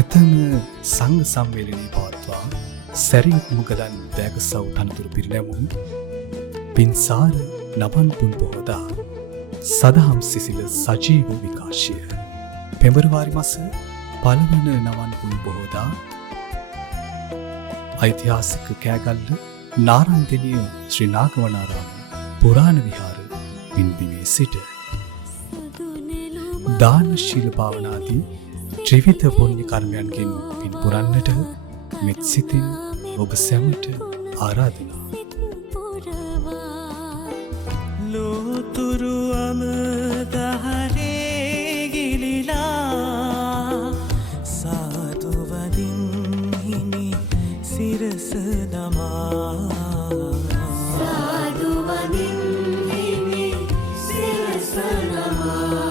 ප්‍රථම සංඝ සම්මේලනයේ පවත්වා සැරියුත් මුගලන් දෑගසව් තනතුරු පිරිනැමුණු පින්සාර නවන් පුන් පොහෝදා සදහම් සිසිල සජීව විකාශය පෙබරවාරි මස පළවන නවන් පුන් පොහෝදා ඓතිහාසික කෑගල්ල නාරන්දෙනිය ශ්‍රී නාගවනාරාම පුරාණ විහාර පින්බිමේ සිට දාන ශීල භාවනාදී ත්‍රිවිධ පුණ්‍ය කර්මයන්ගෙන් පින් පුරන්නට මෙත් සිතින් ඔබ සැමට ආරාධනා. ලෝතුරු අමදහරේ ගිලිලා සාතුවදින් හිමි සිරස දමා සාදුවදින් හිමි සිරස දමා